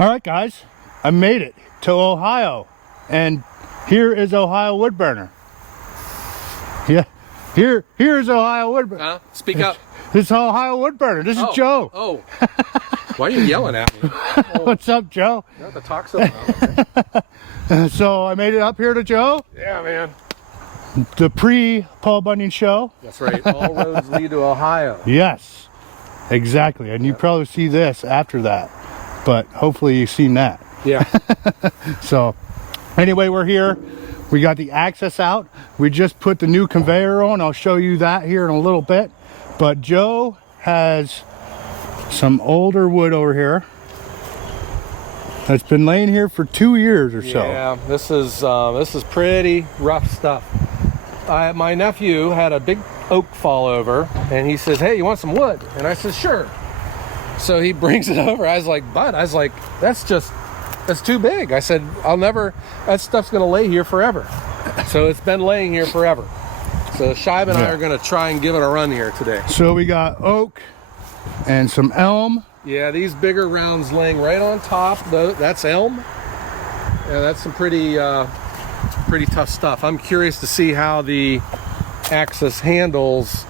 All right, guys, I made it to Ohio, and here is Ohio wood burner. Yeah, here's Ohio wood burner. Speak up. This is Ohio wood burner. This is Joe. Oh, why are you yelling at me? Oh. What's up, Joe? You have to talk so loud. So I made it up here to Joe. Yeah, man. The pre-Paul Bunyan show. That's right. All roads lead to Ohio. Yes, exactly. And you probably see this after that, but hopefully you've seen that. Yeah. So anyway, we're here. We got the access out. We just put the new conveyor on. I'll show you that here in a little bit. But Joe has some older wood over here that's been laying here for 2 years or so. Yeah, this is pretty rough stuff. My nephew had a big oak fall over, and he says, "Hey, you want some wood?" And I said, "Sure." So he brings it over. I was like, "Bud," I was like, that's too big." I said, that stuff's gonna lay here forever. So it's been laying here forever. So Shive and I are gonna try and give it a run here today. So we got oak and some elm. Yeah, these bigger rounds laying right on top, that's elm. Yeah, that's some pretty tough stuff. I'm curious to see how the Axis handles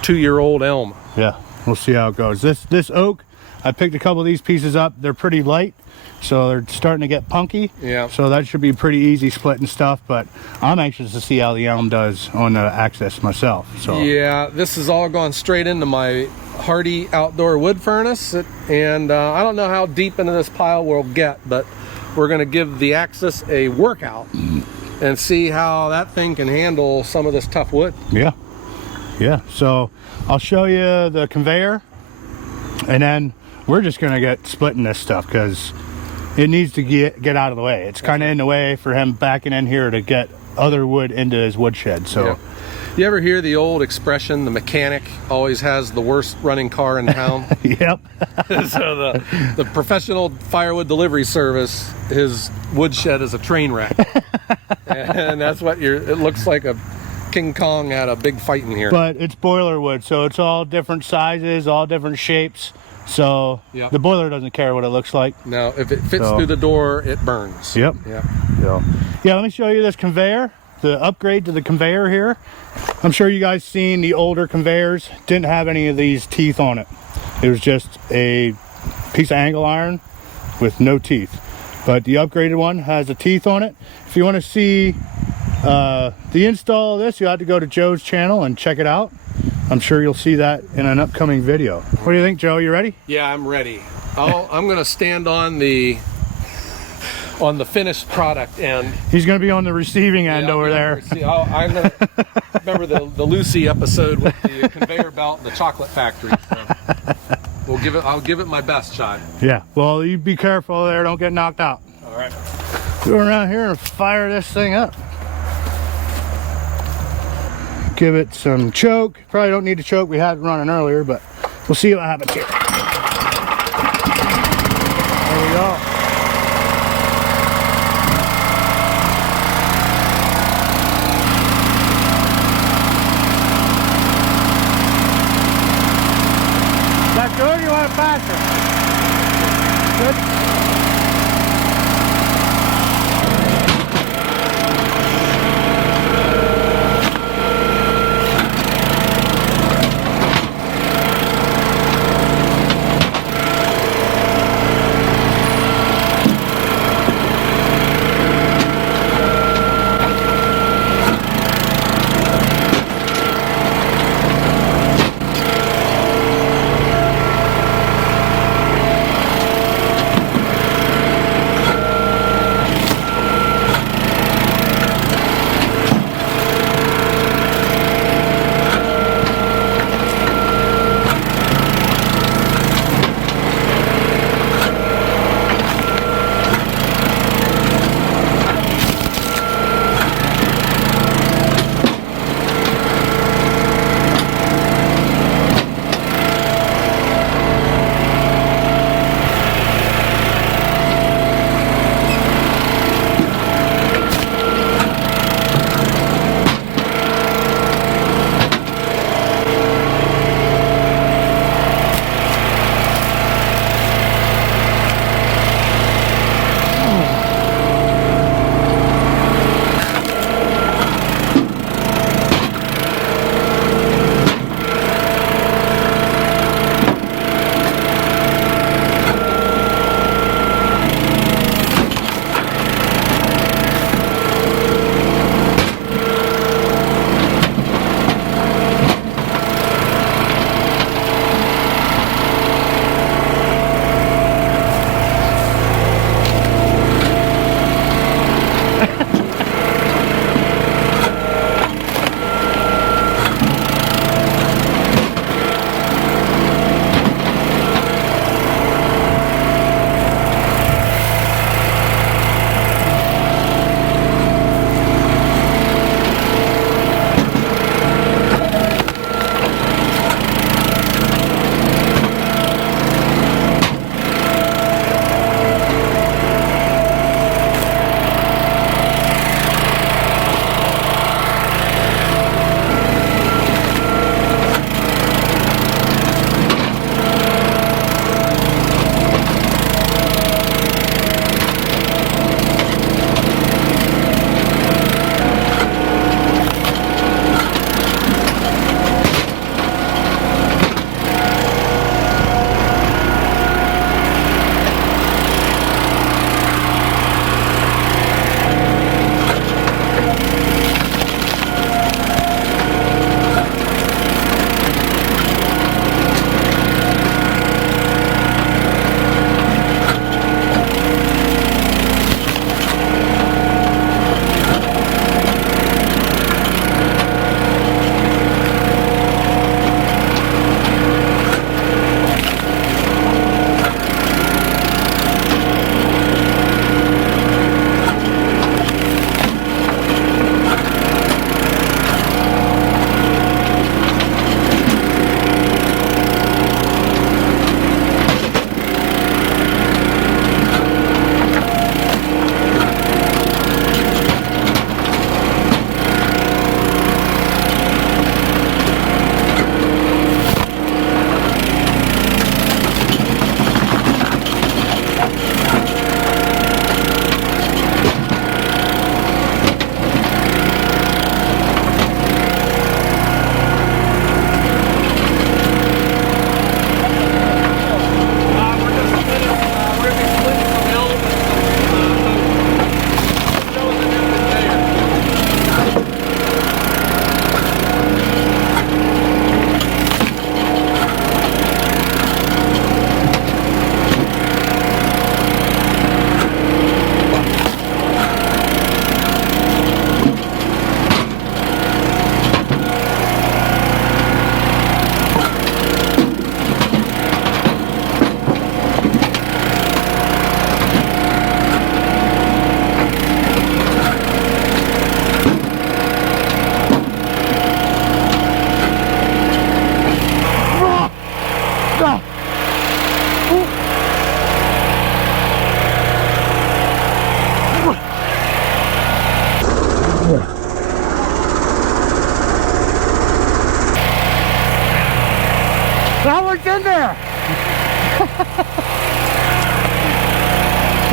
2-year-old elm. Yeah, we'll see how it goes. This oak, I picked a couple of these pieces up. They're pretty light, so they're starting to get punky. Yeah. So that should be pretty easy splitting stuff, but I'm anxious to see how the elm does on the Axis myself. So yeah, this has all gone straight into my hardy outdoor wood furnace, and I don't know how deep into this pile we'll get, but we're going to give the Axis a workout and see how that thing can handle some of this tough wood. Yeah, so I'll show you the conveyor, and then we're just going to get splitting this stuff because it needs to get out of the way. It's kind of in the way for him backing in here to get other wood into his woodshed. So yeah. You ever hear the old expression, the mechanic always has the worst running car in town? Yep. So the professional firewood delivery service, his woodshed is a train wreck. And that's what it looks like a King Kong had a big fight in here. But it's boiler wood, so it's all different sizes, all different shapes. So the boiler doesn't care what it looks like. No, if it fits through the door, it burns. Yep. Yeah, let me show you this conveyor, the upgrade to the conveyor here. I'm sure you guys seen the older conveyors. Didn't have any of these teeth on it. It was just a piece of angle iron with no teeth. But the upgraded one has the teeth on it. If you want to see the install of this, you have to go to Joe's channel and check it out. I'm sure you'll see that in an upcoming video. What do you think, Joe? You ready? Yeah, I'm ready. I'm going to stand on the finished product end. He's going to be on the receiving end over there. I'm going to remember the Lucy episode with the conveyor belt and the chocolate factory. So I'll give it my best shot. Yeah. Well, you be careful there. Don't get knocked out. All right. Go around here and fire this thing up. Give it some choke. Probably don't need to choke. We had it running earlier, but we'll see what happens here. There we go. Is that good? You want it faster? Good?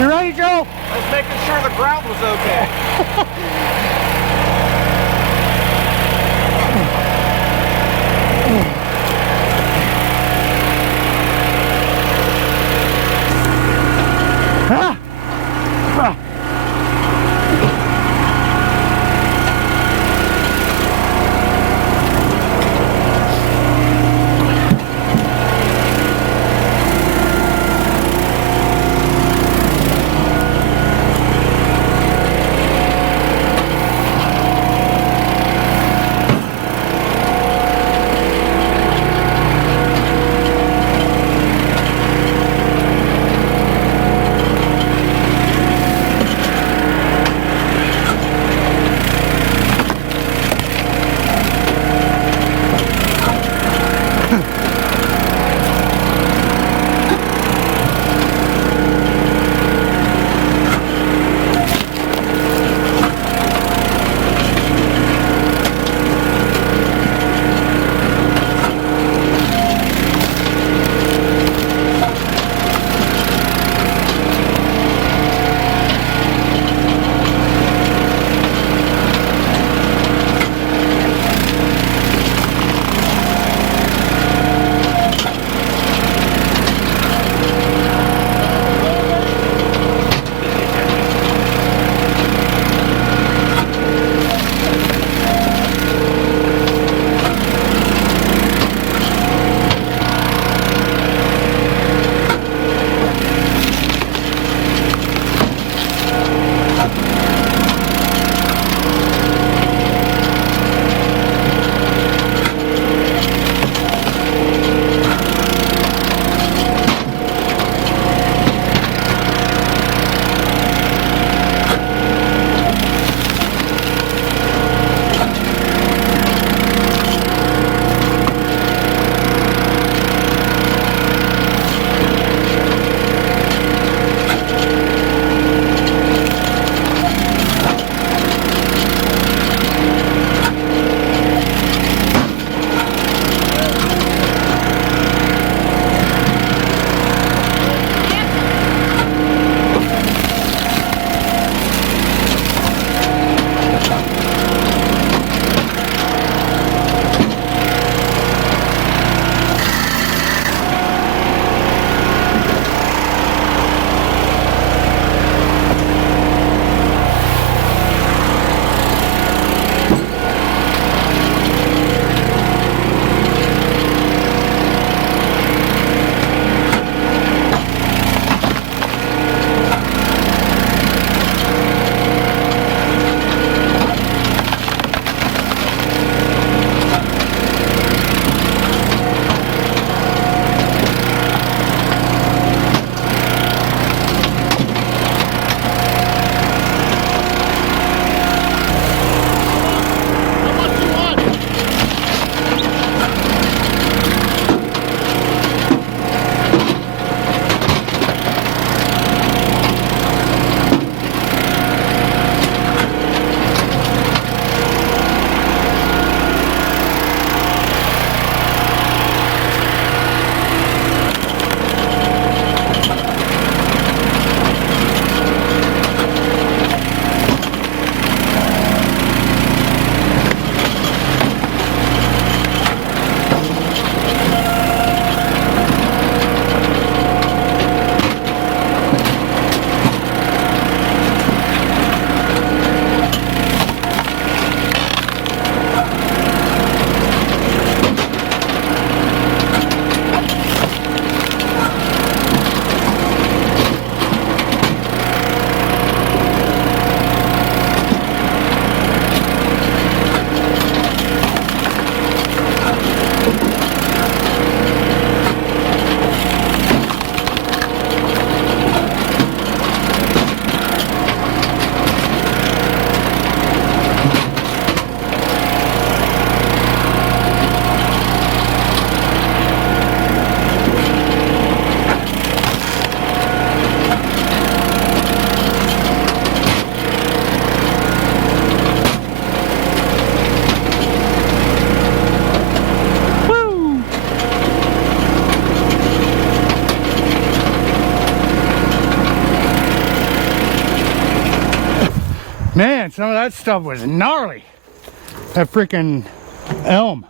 You ready, Joe? I was making sure the ground was okay. Man, some of that stuff was gnarly. That freaking elm.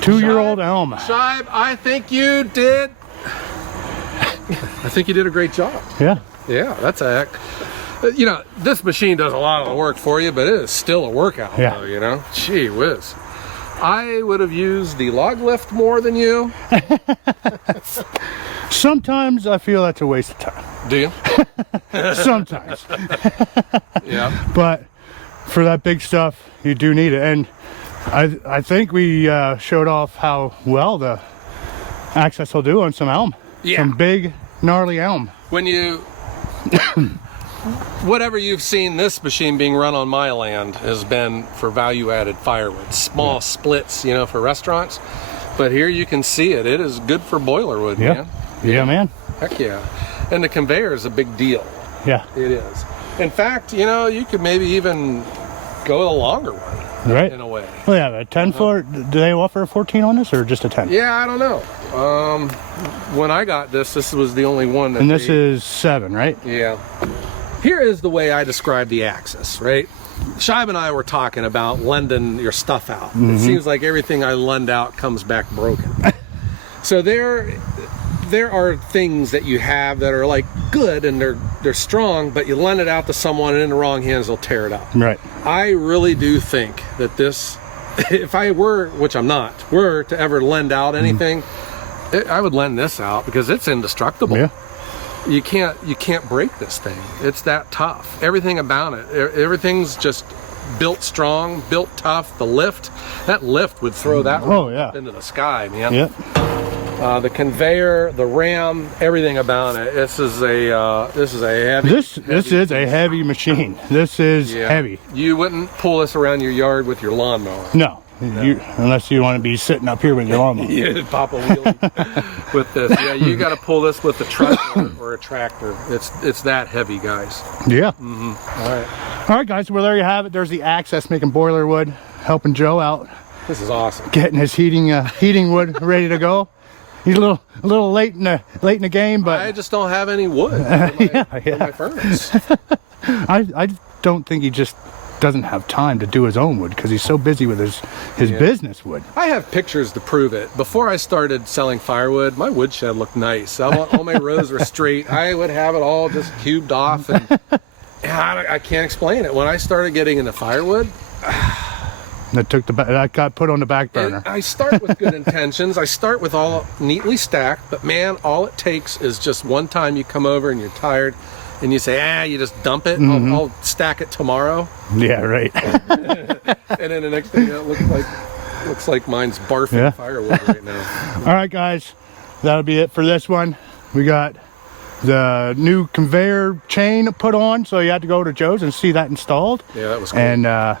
2-year-old elm. Shibe, I think you did a great job. Yeah. Yeah, that's a heck. You know, this machine does a lot of the work for you, but it is still a workout, Yeah. though, you know? Gee whiz. I would have used the log lift more than you. Sometimes I feel that's a waste of time. Do you? Sometimes. Yeah. But for that big stuff, you do need it. And I think we showed off how well the access will do on some elm. Yeah. Some big, gnarly elm. When you, whatever you've seen this machine being run on my land has been for value-added firewood, small splits, you know, for restaurants. But here you can see it. It is good for boiler wood, man. Yeah, man. Heck yeah. And the conveyor is a big deal. Yeah. It is. In fact, you know, you could maybe even go the longer one. Right. In a way. Well, yeah, a 10-foot. Do they offer a 14 on this or just a 10? Yeah, I don't know. When I got this was the only one that And this is 7, right? Yeah. Here is the way I describe the axis, right? Shibe and I were talking about lending your stuff out. It seems like everything I lend out comes back broken. So there are things that you have that are like good and they're strong, but you lend it out to someone and in the wrong hands they'll tear it up. Right. I really do think that this, if I were, which I'm not, were to ever lend out anything, I would lend this out because it's indestructible. Yeah. You can't break this thing. It's that tough. Everything about it, everything's just built strong, built tough. The lift, that lift would throw that up into the sky, man. Yep. The conveyor, the ram, everything about it. This is a heavy. This is a heavy machine. This is heavy. You wouldn't pull this around your yard with your lawnmower. No. Unless you want to be sitting up here with your lawnmower. You pop a wheelie with this. Yeah, you got to pull this with a truck or a tractor. It's that heavy, guys. Yeah. All right, guys. Well, there you have it. There's the access making boiler wood, helping Joe out, this is awesome. getting his heating wood ready to go. He's a little late in the game, but I just don't have any wood for my furnace. I don't think he just doesn't have time to do his own wood because he's so busy with his business wood. I have pictures to prove it. Before I started selling firewood, my woodshed looked nice. All my rows were straight. I would have it all just cubed off, and I can't explain it. When I started getting into firewood, that got put on the back burner. I start with good intentions. I start with all neatly stacked, but man, all it takes is just one time you come over and you're tired and you say, you just dump it. I'll stack it tomorrow. Yeah, right. And then the next thing, it looks like mine's barfing firewood right now. All right, guys, that'll be it for this one. We got the new conveyor chain put on, so you had to go to Joe's and see that installed. Yeah, that was cool. And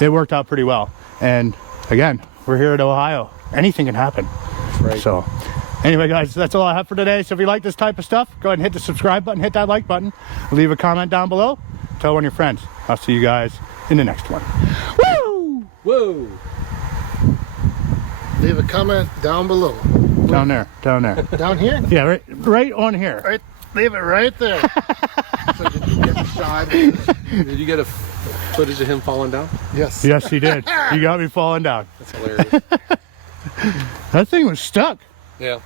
it worked out pretty well. And again, we're here at Ohio. Anything can happen. That's right. So anyway, guys, that's all I have for today. So if you like this type of stuff, go ahead and hit the subscribe button, hit that like button, leave a comment down below, tell one of your friends. I'll see you guys in the next one. Woo! Whoa! Leave a comment down below. Down there. Down here? Yeah, right on here. Right, leave it right there. So did you get shot? Did you get a footage of him falling down? Yes. Yes, he did. You got me falling down. That's hilarious. That thing was stuck. Yeah.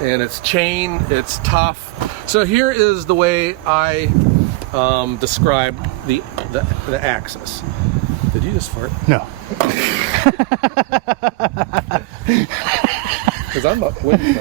And it's chain, it's tough. So here is the way I describe the axis. Did you just fart? No. Because I'm not windy.